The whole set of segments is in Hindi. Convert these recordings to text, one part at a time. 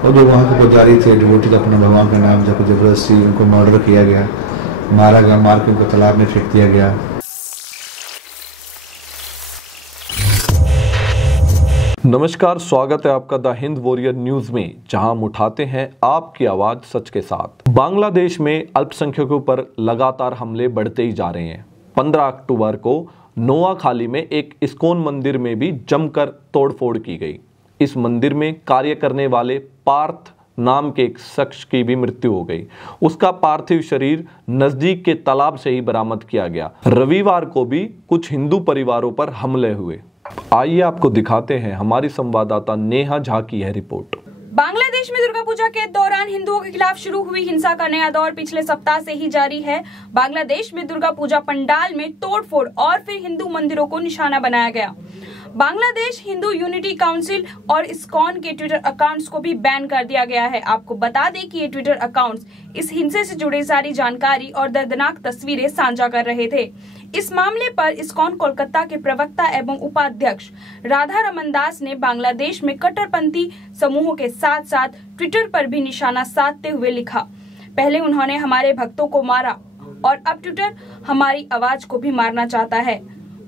और जो वहाँ के पुजारी थे, डिवोटी, अपने भगवान का नाम जब जबरदस्ती उनको मर्डर किया गया, मारा गया, मार के उनको तालाब में फेंक दिया गया। नमस्कार, स्वागत है आपका द हिंद वॉरियर न्यूज में, जहां हम उठाते हैं आपकी आवाज सच के साथ। बांग्लादेश में अल्पसंख्यकों पर लगातार हमले बढ़ते ही जा रहे हैं। 15 अक्टूबर को नोआखाली में एक इस्कॉन मंदिर में भी जमकर तोड़फोड़ की गई। इस मंदिर में कार्य करने वाले पार्थ नाम के एक शख्स की भी मृत्यु हो गई। उसका पार्थिव शरीर नजदीक के तालाब से ही बरामद किया गया। रविवार को भी कुछ हिंदू परिवारों पर हमले हुए। आइए आपको दिखाते हैं हमारी संवाददाता नेहा झा की यह रिपोर्ट। बांग्लादेश में दुर्गा पूजा के दौरान हिंदुओं के खिलाफ शुरू हुई हिंसा का नया दौर पिछले सप्ताह से ही जारी है। बांग्लादेश में दुर्गा पूजा पंडाल में तोड़फोड़ और फिर हिंदू मंदिरों को निशाना बनाया गया। बांग्लादेश हिंदू यूनिटी काउंसिल और इस्कॉन के ट्विटर अकाउंट्स को भी बैन कर दिया गया है। आपको बता दें कि ये ट्विटर अकाउंट्स इस हिंसे से जुड़ी सारी जानकारी और दर्दनाक तस्वीरें साझा कर रहे थे। इस मामले पर इस्कॉन कोलकाता के प्रवक्ता एवं उपाध्यक्ष राधा रमन दास ने बांग्लादेश में कट्टरपंथी समूहों के साथ साथ ट्विटर पर भी निशाना साधते हुए लिखा, पहले उन्होंने हमारे भक्तों को मारा और अब ट्विटर हमारी आवाज को भी मारना चाहता है।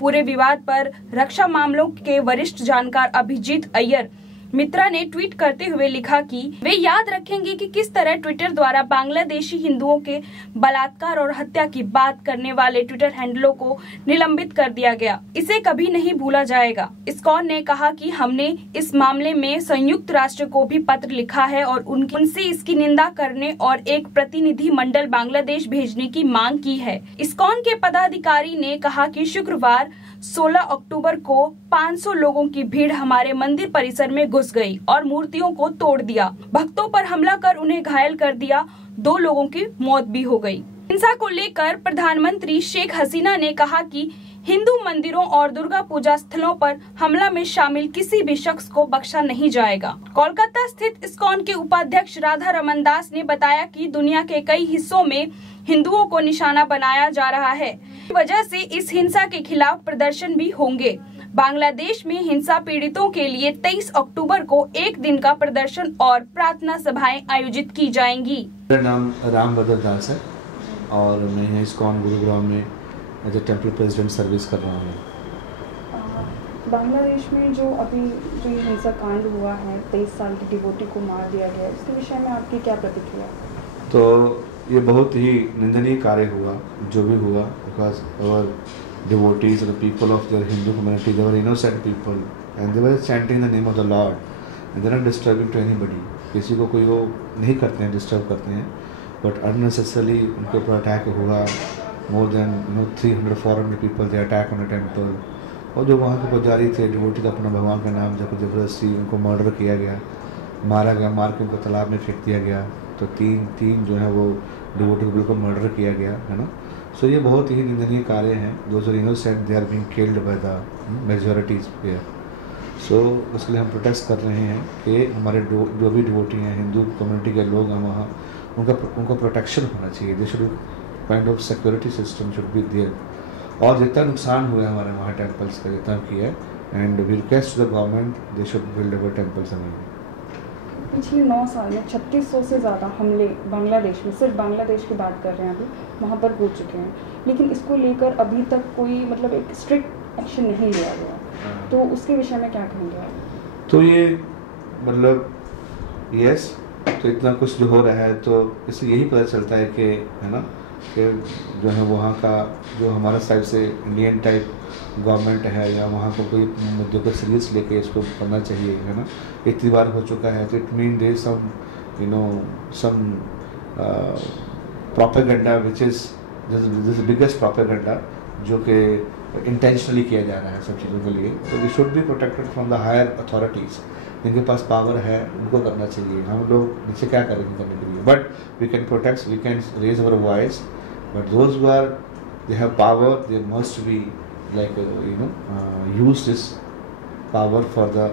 पूरे विवाद पर रक्षा मामलों के वरिष्ठ जानकार अभिजीत अय्यर मित्रा ने ट्वीट करते हुए लिखा कि वे याद रखेंगे कि किस तरह ट्विटर द्वारा बांग्लादेशी हिंदुओं के बलात्कार और हत्या की बात करने वाले ट्विटर हैंडलों को निलंबित कर दिया गया। इसे कभी नहीं भूला जाएगा। इस्कॉन ने कहा कि हमने इस मामले में संयुक्त राष्ट्र को भी पत्र लिखा है और उनसे इसकी निंदा करने और एक प्रतिनिधि मंडल बांग्लादेश भेजने की मांग की है। इस्कॉन के पदाधिकारी ने कहा कि शुक्रवार 16 अक्टूबर को 500 लोगों की भीड़ हमारे मंदिर परिसर में घुस गई और मूर्तियों को तोड़ दिया। भक्तों पर हमला कर उन्हें घायल कर दिया। 2 लोगों की मौत भी हो गई। हिंसा को लेकर प्रधानमंत्री शेख हसीना ने कहा कि हिंदू मंदिरों और दुर्गा पूजा स्थलों पर हमला में शामिल किसी भी शख्स को बख्शा नहीं जाएगा। कोलकाता स्थित इस्कॉन के उपाध्यक्ष राधा रमन दास ने बताया कि दुनिया के कई हिस्सों में हिंदुओं को निशाना बनाया जा रहा है। इस वजह से इस हिंसा के खिलाफ प्रदर्शन भी होंगे। बांग्लादेश में हिंसा पीड़ितों के लिए 23 अक्टूबर को एक दिन का प्रदर्शन और प्रार्थना सभाएं आयोजित की जाएंगी। मेरा नाम रामभद्र दास है और मैं इस्कॉन गुरुग्राम में as a temple president service कर रहा हूँ। बांग्लादेश में जो अभी जो ये हिंसा कांड हुआ है, 23 साल की डिवोटी को मार दिया गया, इसके विषय में आपकी क्या प्रतिक्रिया? तो ये बहुत ही निंदनीय कार्य हुआ जो भी हुआ, because our devotees the people of their Hindu community, they were innocent people and they were chanting the name of the lord and they are not disturbing to anybody. किसी को कोई वो नहीं करते हैं, डिस्टर्ब करते हैं, बट अननेसेसरली उनके ऊपर अटैक हुआ। More than 300-400 people they attack on a temple. और जो वहाँ के पुजारी थे, डिवोटी, अपने भगवान का नाम जब जबरदस्ती उनको मर्डर किया गया, मारा गया, मार के उनको तालाब में फेंक दिया गया। तो तीन जो है वो डिवोटी को बिल्कुल मर्डर किया गया है ना। सो ये बहुत ही निंदनीय कार्य हैं। Those are innocent, they are being killed by the majorities here. So उसके लिए हम प्रोटेस्ट कर रहे हैं कि हमारे जो भी डिवोटी हैं, हिंदू कम्युनिटी के लोग हैं वहाँ, उनका प्रोटेक्शन होना चाहिए। They should kind of security system should be there. और जितना नुकसान हुआ है हमारे वहाँ टेम्पल्स का, जितना किया है, and we request the government they should build our temples again. पिछले 9 साल में 3600 से ज़्यादा हमले बांग्लादेश में, सिर्फ बांग्लादेश की बात कर रहे हैं अभी, वहाँ पर हो चुके हैं, लेकिन इसको लेकर अभी तक कोई मतलब एक स्ट्रिक्ट एक्शन नहीं लिया गया। तो उसके विषय में क्या कहेंगे आप? तो ये मतलब यस, तो इतना कुछ जो हो रहा है तो इससे यही पता चलता है कि है ना कि जो है वहाँ का जो हमारा साइड से इंडियन टाइप गवर्नमेंट है या वहाँ को कोई मुद्दों को सीरियस लेके इसको करना चाहिए, है ना। इतनी बार हो चुका है तो it mean there some some propaganda which is this biggest propaganda जो कि इंटेंशनली किया जा रहा है सब चीज़ों के लिए। तो we should be protected from the higher authorities. जिनके पास पावर है उनको करना चाहिए। हम लोग नीचे क्या करेंगे करने के लिए? But we can protect, we can raise our voice, but those who are they have power, they must be like use this power for the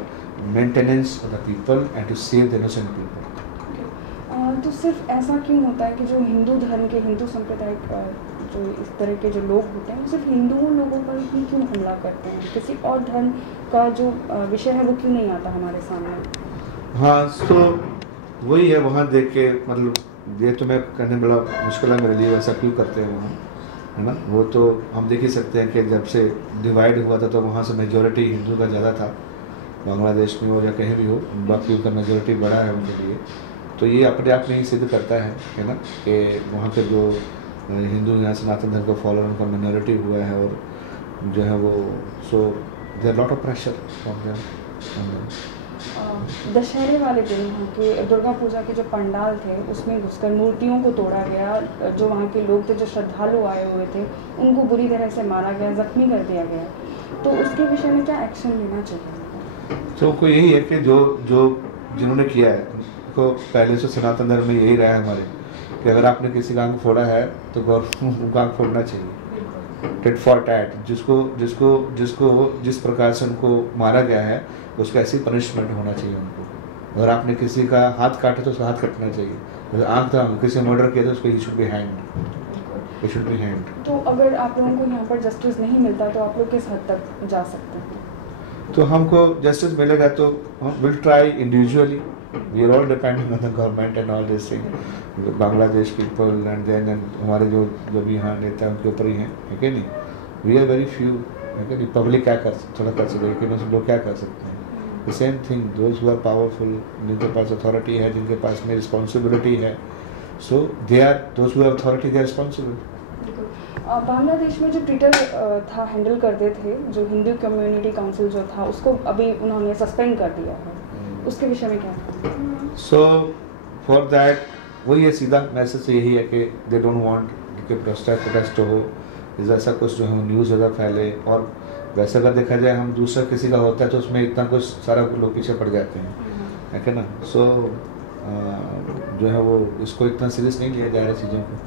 maintenance of the people and to save the innocent people. तो सिर्फ ऐसा क्यों होता है कि जो हिंदू धर्म के, हिंदू संप्रदाय जो इस तरह के जो लोग होते हैं वो सिर्फ हिंदुओं लोगों पर ही क्यों हमला करते हैं? किसी और धर्म का जो विषय है वो क्यों नहीं आता हमारे सामने? हाँ, तो वही है, वहाँ देख के मतलब ये तो मैं कहने बड़ा मुश्किल है मेरे लिए, वैसा क्यों करते हैं वहाँ, है ना। वो तो हम देख ही सकते हैं कि जब से डिवाइड हुआ था तो वहाँ से मेजॉरिटी हिंदू का ज़्यादा था, बांग्लादेश में हो या कहीं भी हो, बाकी उनका मेजॉरिटी बड़ा है उनके लिए। तो ये अपने आप में ही सिद्ध करता है ना, कि वहाँ के जो हिंदू यहाँ सनातन धर्म का फॉलोअर उनका मिनॉरिटी हुआ है, और जो है वो so there lot of pressure from them. दशहरे वाले दिन वहाँ के दुर्गा पूजा के जो पंडाल थे उसमें घुसकर मूर्तियों को तोड़ा गया, जो वहाँ के लोग थे, जो श्रद्धालु आए हुए थे, उनको बुरी तरह से मारा गया, जख्मी कर दिया गया। तो उसके विषय में क्या एक्शन लेना चाहिए? तो कोई यही है कि जो जिन्होंने किया है उनको पहले से सनातन धर्म में यही रहा है हमारे, कि अगर आपने किसी का आंख फोड़ा है तो गवर्नमेंट को आंख फोड़ना चाहिए, टिट फॉर टैट। जिसको जिस प्रकार से उनको मारा गया है उसका ऐसी पनिशमेंट होना चाहिए उनको। अगर आपने किसी का हाथ काटा तो उसका हाथ कटना चाहिए, अगर आंख था किसी मर्डर किया तो उसको ही शुड बी हैंड। तो अगर आप लोगों को यहाँ पर जस्टिस नहीं मिलता तो आप लोग किस हद तक जा सकते हैं? तो हमको जस्टिस मिलेगा तो हम will try individually, we are all depending on the government and all this thing, Bangladesh people and then हमारे जो भी यहाँ नेता उनके ऊपर ही हैं, है कि नहीं। वी आर वेरी फ्यू, है कि नहीं। पब्लिक क्या थोड़ा कर सकते हैं, लेकिन लोग क्या कर सकते हैं। The same thing those who are powerful, जिनके पास अथॉरिटी है, जिनके पास में रिस्पॉन्सिबिलिटी है, so they are those who have authority, they are responsible. Bangladesh में जो ट्विटर था हैंडल करते थे, जो हिंदू कम्युनिटी काउंसिल जो था, उसको अभी उन्होंने सस्पेंड कर दिया है, उसके विषय में क्या? सो फॉर दैट वही है, सीधा मैसेज यही है कि दे डोंट वांट कि प्रोटेस्ट हो, ऐसा कुछ जो है न्यूज़ ज़्यादा फैले। और वैसे अगर देखा जाए हम दूसरा किसी का होता है तो उसमें इतना कुछ सारा लोग पीछे पड़ जाते हैं, है ना। सो जो है वो इसको इतना सीरियस नहीं लिया जा रहा है चीज़ों को,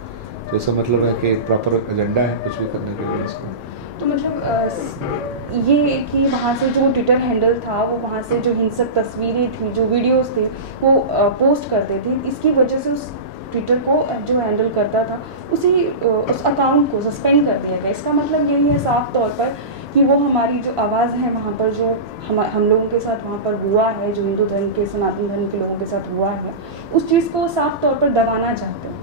तो इसका मतलब है कि प्रॉपर एजेंडा है कुछ भी करने के लिए इसको। तो मतलब ये कि वहाँ से जो ट्विटर हैंडल था वो वहाँ से जो हिंसक तस्वीरें थी, जो वीडियोस थे वो पोस्ट करते थे, इसकी वजह से उस ट्विटर को जो हैंडल करता था उस अकाउंट को सस्पेंड कर दिया गया। इसका मतलब यही है साफ तौर पर कि वो हमारी जो आवाज़ है वहाँ पर, जो हम लोगों के साथ वहाँ पर हुआ है, जो हिंदू धर्म के सनातन धर्म के लोगों के साथ हुआ है, उस चीज़ को साफ तौर पर दबाना चाहते हैं।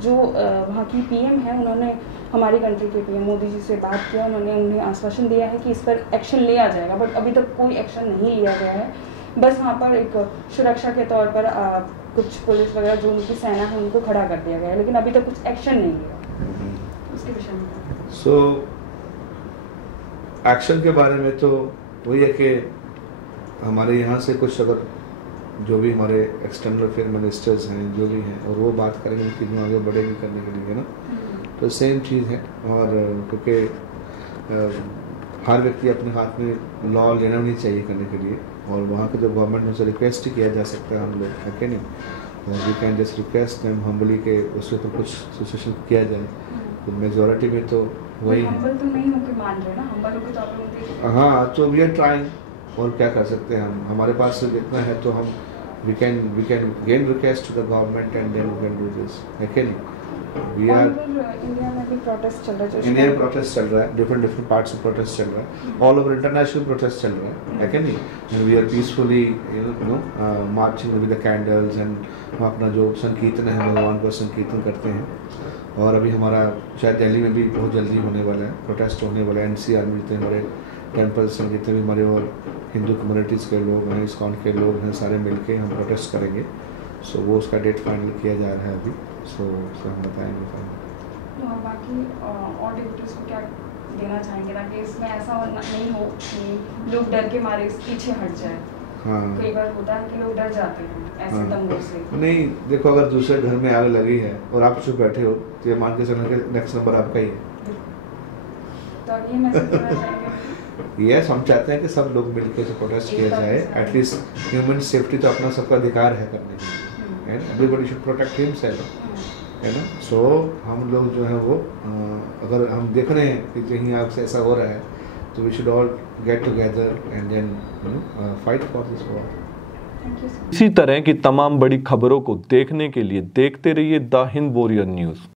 जो वहाँ की पीएम है, उन्होंने हमारी कंट्री के पीएम मोदी जी से बात किया, उन्होंने उन्हें आश्वासन दिया है कि इस पर एक्शन लिया जाएगा, बट अभी तक कोई एक्शन नहीं लिया गया है। बस वहाँ पर एक सुरक्षा के तौर पर कुछ पुलिस वगैरह जो उनकी सेना है उनको खड़ा कर दिया गया है, लेकिन अभी तक कुछ एक्शन नहीं लिया। उसके विषय में सो एक्शन के बारे में तो वही है कि हमारे यहाँ से कुछ अगर जो भी हमारे एक्सटर्नल अफेयर मिनिस्टर्स हैं जो भी हैं, और वो बात करेंगे कि जो आगे बढ़ेगी करने के लिए ना, तो सेम चीज़ है। और क्योंकि हर व्यक्ति अपने हाथ में लॉ लेना नहीं चाहिए करने के लिए, और वहाँ के जो गवर्नमेंट उनसे रिक्वेस्ट ही किया जा सकता है हम लोग, है कि नहीं। और we can just request them humbly के उसके ऊपर कुछ सिचुएशन किया जाए। तो मेजॉरिटी में तो वही है। हम्बल तो नहीं होकर मान रहे ना, हम्बल होकर तो आप लोग हाँ, तो वी आर ट्राइंग, और क्या कर सकते हैं हम, हमारे पास जितना है तो हम we can gain request to the government and then we can do this, है कि नहीं। We are इंडिया में भी प्रोटेस्ट चल रहा है, इंडिया में प्रोटेस्ट चल रहा है, डिफरेंट पार्ट्स में प्रोटेस्ट चल रहा है, ऑल ओवर इंटरनेशनल प्रोटेस्ट चल रहा है कि नहीं। We are peacefully marching with the candles and हम अपना जो संकीर्तन है भगवान का संकीर्तन करते हैं। और अभी हमारा शायद दिल्ली में भी बहुत जल्दी होने वाला है, प्रोटेस्ट होने वाला है। NCR में जितने हमारे टेम्पल्स हैं, जितने भी हमारे और हिंदू कम्युनिटीज़ के लोग हैं, इस्कॉन के लोग हैं, सारे मिलके हम प्रोटेस्ट करेंगे। सो वो उसका डेट फाइनल किया जा रहा है अभी, सो हम बताएंगे फाइनल। बाकी और डिवोटीज को क्या देना चाहेंगे ताकि इसमें ऐसा नहीं हो कि लोग डर के मारे पीछे हट जाए? हाँ, कई बार होता है कि लोग डर जाते हैं ऐसे दंगों से। नहीं, देखो अगर दूसरे घर में आग लगी है और आप चुप बैठे हो तो ये मान के चलना कि नेक्स्ट नंबर आपका ही है। तो अब ये मैसेज देना चाहेंगे? यस, हम चाहते हैं कि सब लोग मिलकर से प्रोटेस्ट किया जाए। एटलीस्ट ह्यूमन सेफ्टी तो अपना सबका अधिकार है करने की, एवरीबॉडी शुड प्रोटेक्ट हिमसेल्फ, है ना। सो हम लोग जो है वो अगर हम देख रहे हैं कि कहीं आपसे ऐसा हो रहा है तो we should all get together and then fight for this war. इसी तरह की तमाम बड़ी खबरों को देखने के लिए देखते रहिए द हिंद वॉरियर न्यूज़।